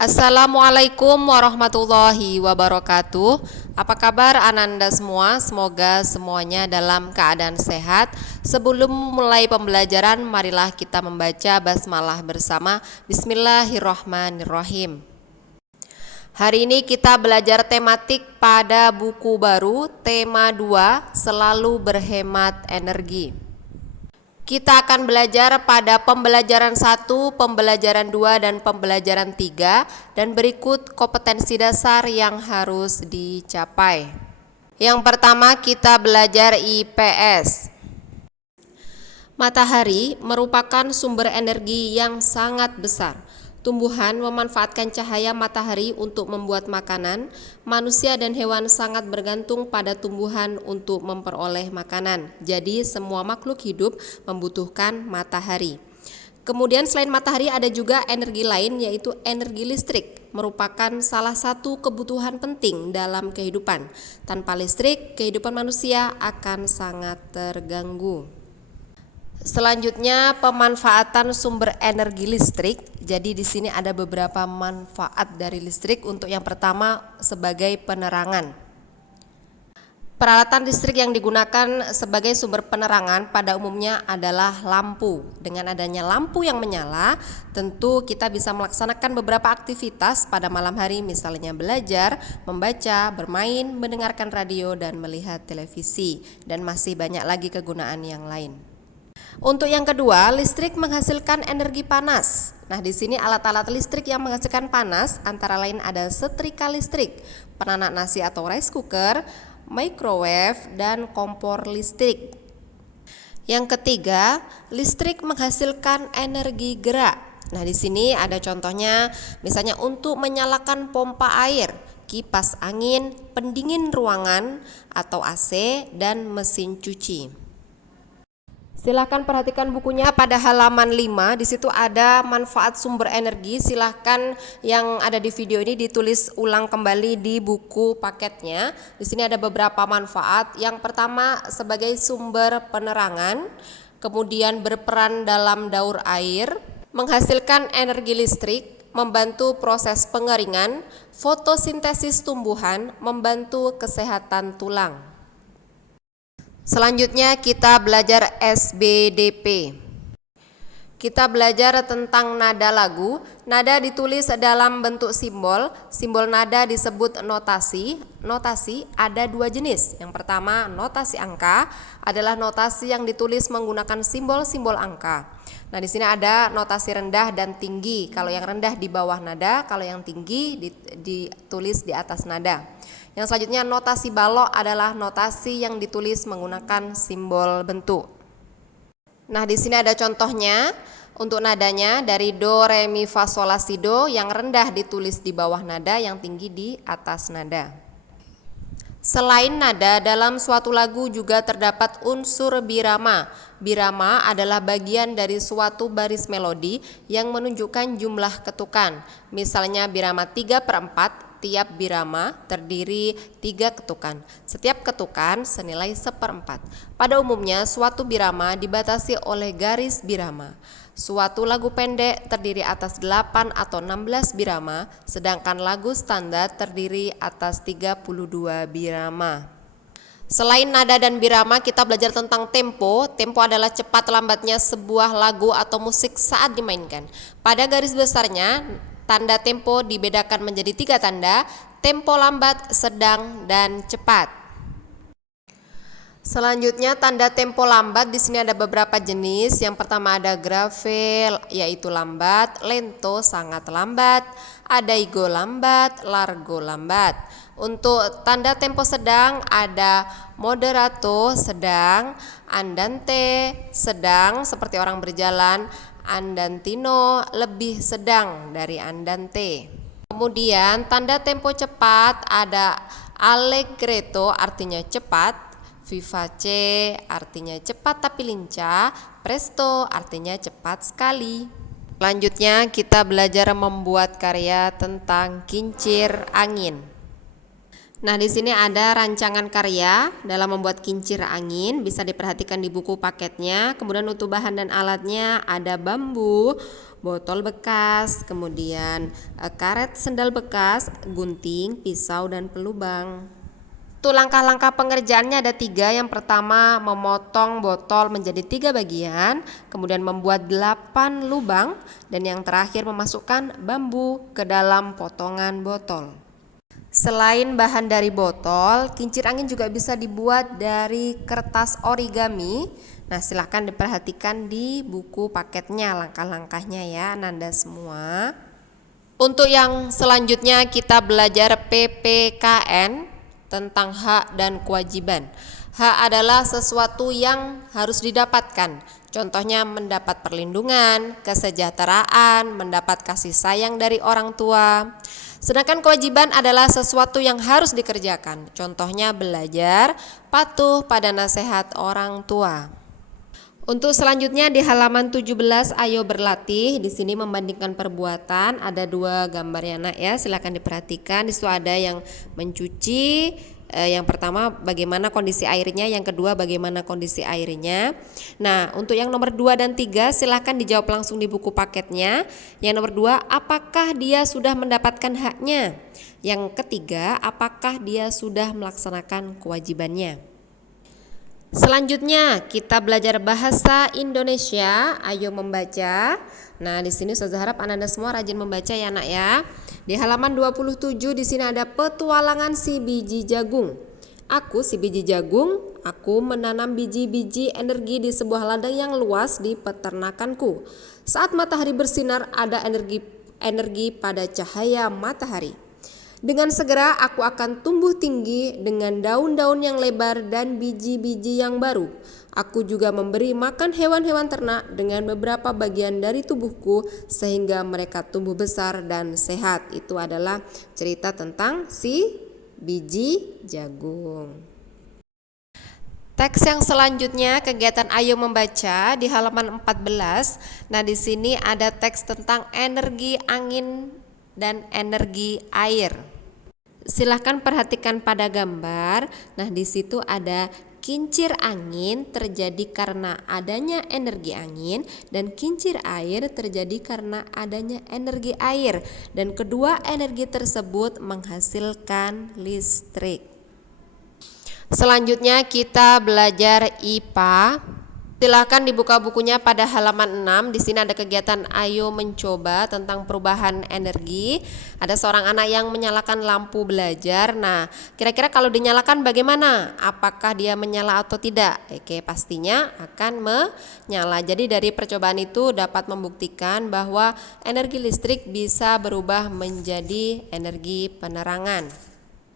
Assalamualaikum warahmatullahi wabarakatuh. Apa kabar Ananda semua? Semoga semuanya dalam keadaan sehat. Sebelum mulai pembelajaran, marilah kita membaca basmalah bersama. Bismillahirrahmanirrahim. Hari ini kita belajar tematik pada buku baru, tema 2, selalu berhemat energi. Kita akan belajar pada pembelajaran 1, pembelajaran 2, dan pembelajaran 3, dan berikut kompetensi dasar yang harus dicapai. Yang pertama kita belajar IPS. Matahari merupakan sumber energi yang sangat besar. Tumbuhan memanfaatkan cahaya matahari untuk membuat makanan. Manusia dan hewan sangat bergantung pada tumbuhan untuk memperoleh makanan. Jadi semua makhluk hidup membutuhkan matahari. Kemudian selain matahari ada juga energi lain, yaitu energi listrik, merupakan salah satu kebutuhan penting dalam kehidupan. Tanpa listrik, kehidupan manusia akan sangat terganggu. Selanjutnya pemanfaatan sumber energi listrik. Jadi di sini ada beberapa manfaat dari listrik. Untuk yang pertama sebagai penerangan. Peralatan listrik yang digunakan sebagai sumber penerangan pada umumnya adalah lampu. Dengan adanya lampu yang menyala, tentu kita bisa melaksanakan beberapa aktivitas pada malam hari, misalnya belajar, membaca, bermain, mendengarkan radio, dan melihat televisi, dan masih banyak lagi kegunaan yang lain. Untuk yang kedua, listrik menghasilkan energi panas. Nah, di sini alat-alat listrik yang menghasilkan panas antara lain ada setrika listrik, penanak nasi atau rice cooker, microwave, dan kompor listrik. Yang ketiga, listrik menghasilkan energi gerak. Nah, di sini ada contohnya, misalnya untuk menyalakan pompa air, kipas angin, pendingin ruangan atau AC, dan mesin cuci. Silahkan perhatikan bukunya pada halaman 5. Di situ ada manfaat sumber energi. Silahkan yang ada di video ini ditulis ulang kembali di buku paketnya. Di sini ada beberapa manfaat. Yang pertama sebagai sumber penerangan, kemudian berperan dalam daur air, menghasilkan energi listrik, membantu proses pengeringan, fotosintesis tumbuhan, membantu kesehatan tulang. Selanjutnya kita belajar SBDP. Kita belajar tentang nada lagu. Nada ditulis dalam bentuk simbol. Simbol nada disebut notasi. Notasi ada dua jenis. Yang pertama, notasi angka adalah notasi yang ditulis menggunakan simbol-simbol angka. Nah, di sini ada notasi rendah dan tinggi. Kalau yang rendah di bawah nada, kalau yang tinggi ditulis di atas nada. Yang selanjutnya notasi balok adalah notasi yang ditulis menggunakan simbol bentuk. Nah, di sini ada contohnya untuk nadanya dari do, re, mi, fa, sol, la, si, do. Yang rendah ditulis di bawah nada, yang tinggi di atas nada. Selain nada, dalam suatu lagu juga terdapat unsur birama. Birama adalah bagian dari suatu baris melodi yang menunjukkan jumlah ketukan. Misalnya birama 3/4. Tiap birama terdiri 3 ketukan. Setiap ketukan senilai 1/4. Pada umumnya suatu birama dibatasi oleh garis birama. Suatu lagu pendek terdiri atas 8 atau 16 birama, sedangkan lagu standar terdiri atas 32 birama. Selain nada dan birama, kita belajar tentang tempo. Tempo adalah cepat lambatnya sebuah lagu atau musik saat dimainkan. Pada garis besarnya, tanda tempo dibedakan menjadi 3 tanda: tempo lambat, sedang, dan cepat. Selanjutnya tanda tempo lambat, di sini ada beberapa jenis. Yang pertama ada grave, yaitu lambat, lento sangat lambat, adagio lambat, largo lambat. Untuk tanda tempo sedang ada moderato sedang, andante sedang seperti orang berjalan, andantino lebih sedang dari andante. Kemudian tanda tempo cepat ada allegretto artinya cepat, vivace artinya cepat tapi lincah, presto artinya cepat sekali. Selanjutnya kita belajar membuat karya tentang kincir angin. Nah, di sini ada rancangan karya dalam membuat kincir angin, bisa diperhatikan di buku paketnya. Kemudian untuk bahan dan alatnya ada bambu, botol bekas, kemudian karet sendal bekas, gunting, pisau, dan pelubang. Untuk langkah-langkah pengerjaannya ada 3. Yang pertama, memotong botol menjadi 3 bagian, kemudian membuat 8 lubang, dan yang terakhir memasukkan bambu ke dalam potongan botol. Selain bahan dari botol, kincir angin juga bisa dibuat dari kertas origami. Nah, silahkan diperhatikan di buku paketnya langkah-langkahnya ya, Ananda semua. Untuk yang selanjutnya kita belajar PPKN tentang hak dan kewajiban. Hak adalah sesuatu yang harus didapatkan. Contohnya mendapat perlindungan, kesejahteraan, mendapat kasih sayang dari orang tua. Sedangkan kewajiban adalah sesuatu yang harus dikerjakan. Contohnya belajar, patuh pada nasihat orang tua. Untuk selanjutnya di halaman 17, ayo berlatih. Di sini membandingkan perbuatan, ada 2 gambar ya Nak ya. Silakan diperhatikan. Di situ ada yang mencuci. Yang pertama bagaimana kondisi airnya, yang kedua bagaimana kondisi airnya. Nah, untuk yang nomor 2 dan 3 silahkan dijawab langsung di buku paketnya. Yang nomor 2, apakah dia sudah mendapatkan haknya? Yang ketiga, apakah dia sudah melaksanakan kewajibannya? Selanjutnya kita belajar bahasa Indonesia. Ayo membaca. Nah, di sini Ustazah harap Ananda semua rajin membaca ya Nak ya. Di halaman 27 di sini ada petualangan si biji jagung. Aku si biji jagung, aku menanam biji-biji energi di sebuah ladang yang luas di peternakanku. Saat matahari bersinar ada energi pada cahaya matahari. Dengan segera aku akan tumbuh tinggi dengan daun-daun yang lebar dan biji-biji yang baru. Aku juga memberi makan hewan-hewan ternak dengan beberapa bagian dari tubuhku sehingga mereka tumbuh besar dan sehat. Itu adalah cerita tentang si biji jagung. Teks yang selanjutnya kegiatan ayo membaca di halaman 14. Nah, di sini ada teks tentang energi angin dan energi air. Silahkan perhatikan pada gambar. Nah, di situ ada kincir angin terjadi karena adanya energi angin dan kincir air terjadi karena adanya energi air, dan kedua energi tersebut menghasilkan listrik. Selanjutnya kita belajar IPA. Silakan dibuka bukunya pada halaman 6. Di sini ada kegiatan ayo mencoba tentang perubahan energi. Ada seorang anak yang menyalakan lampu belajar. Nah, kira-kira kalau dinyalakan bagaimana? Apakah dia menyala atau tidak? Oke, pastinya akan menyala. Jadi dari percobaan itu dapat membuktikan bahwa energi listrik bisa berubah menjadi energi penerangan.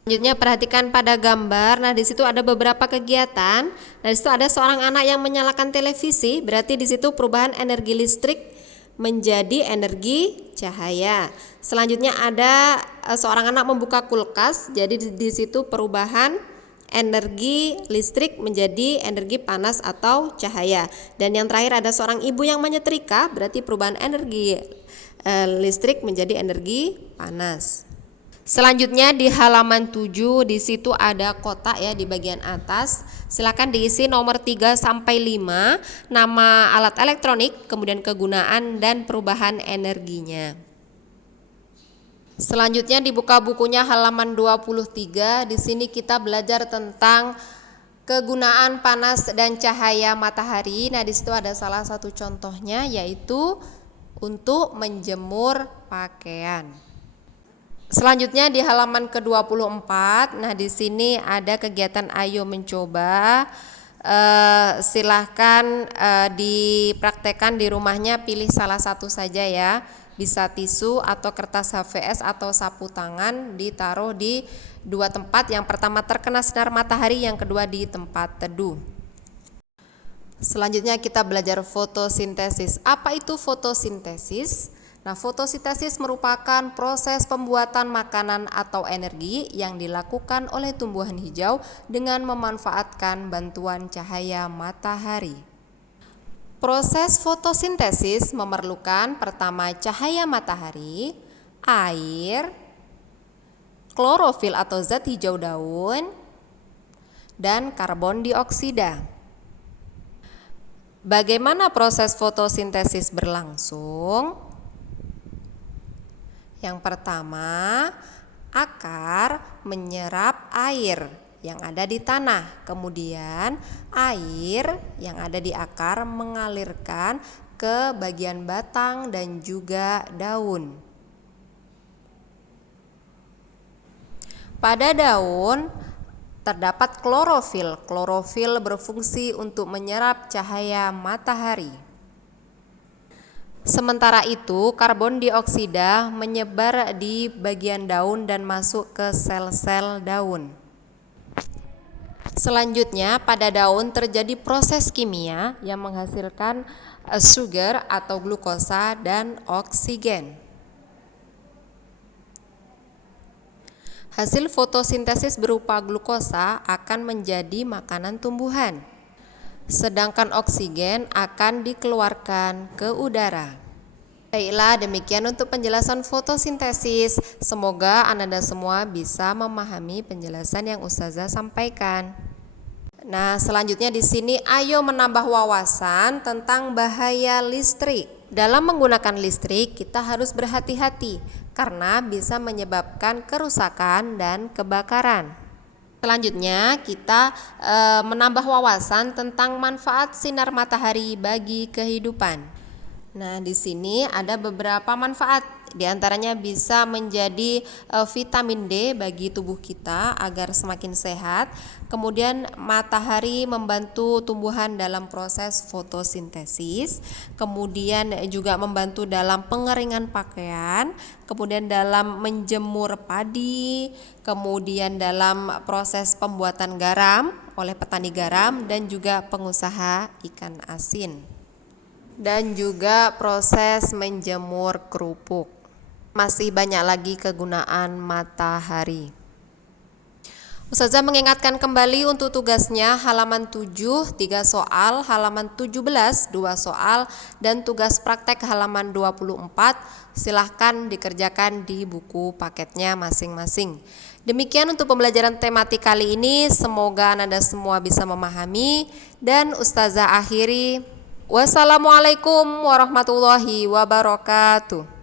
Selanjutnya perhatikan pada gambar. Nah, di situ ada beberapa kegiatan. Nah, di situ ada seorang anak yang menyalakan televisi, berarti di situ perubahan energi listrik menjadi energi cahaya. Selanjutnya ada seorang anak membuka kulkas, jadi di situ perubahan energi listrik menjadi energi panas atau cahaya. Dan yang terakhir ada seorang ibu yang menyetrika, berarti perubahan energi listrik menjadi energi panas. Selanjutnya di halaman 7 di situ ada kotak ya di bagian atas. Silakan diisi nomor 3 sampai 5, nama alat elektronik, kemudian kegunaan dan perubahan energinya. Selanjutnya dibuka bukunya halaman 23. Di sini kita belajar tentang kegunaan panas dan cahaya matahari. Nah, di situ ada salah satu contohnya yaitu untuk menjemur pakaian. Selanjutnya di halaman ke-24, nah di sini ada kegiatan ayo mencoba. Silahkan dipraktekkan di rumahnya, pilih salah satu saja ya. Bisa tisu atau kertas HVS atau sapu tangan, ditaruh di 2 tempat. Yang pertama terkena sinar matahari, yang kedua di tempat teduh. Selanjutnya kita belajar fotosintesis. Apa itu fotosintesis? Nah, fotosintesis merupakan proses pembuatan makanan atau energi yang dilakukan oleh tumbuhan hijau dengan memanfaatkan bantuan cahaya matahari. Proses fotosintesis memerlukan pertama cahaya matahari, air, klorofil atau zat hijau daun, dan karbon dioksida. Bagaimana proses fotosintesis berlangsung? Yang pertama, akar menyerap air yang ada di tanah. Kemudian air yang ada di akar mengalirkan ke bagian batang dan juga daun. Pada daun terdapat klorofil. Klorofil berfungsi untuk menyerap cahaya matahari. Sementara itu, karbon dioksida menyebar di bagian daun dan masuk ke sel-sel daun. Selanjutnya, pada daun terjadi proses kimia yang menghasilkan sugar atau glukosa dan oksigen. Hasil fotosintesis berupa glukosa akan menjadi makanan tumbuhan, sedangkan oksigen akan dikeluarkan ke udara. Baiklah, demikian untuk penjelasan fotosintesis. Semoga Anda semua bisa memahami penjelasan yang Ustazah sampaikan. Nah, selanjutnya di sini ayo menambah wawasan tentang bahaya listrik. Dalam menggunakan listrik, kita harus berhati-hati karena bisa menyebabkan kerusakan dan kebakaran. Selanjutnya kita menambah wawasan tentang manfaat sinar matahari bagi kehidupan. Nah, di sini ada beberapa manfaat. Di antaranya bisa menjadi vitamin D bagi tubuh kita agar semakin sehat. Kemudian matahari membantu tumbuhan dalam proses fotosintesis. Kemudian juga membantu dalam pengeringan pakaian. Kemudian dalam menjemur padi. Kemudian dalam proses pembuatan garam oleh petani garam dan juga pengusaha ikan asin. Dan juga proses menjemur kerupuk. Masih banyak lagi kegunaan matahari. Ustazah mengingatkan kembali untuk tugasnya halaman 7, 3 soal, halaman 17, 2 soal, dan tugas praktek halaman 24. Silahkan dikerjakan di buku paketnya masing-masing. Demikian untuk pembelajaran tematik kali ini. Semoga Anda semua bisa memahami. Dan Ustazah akhiri. Wassalamualaikum warahmatullahi wabarakatuh.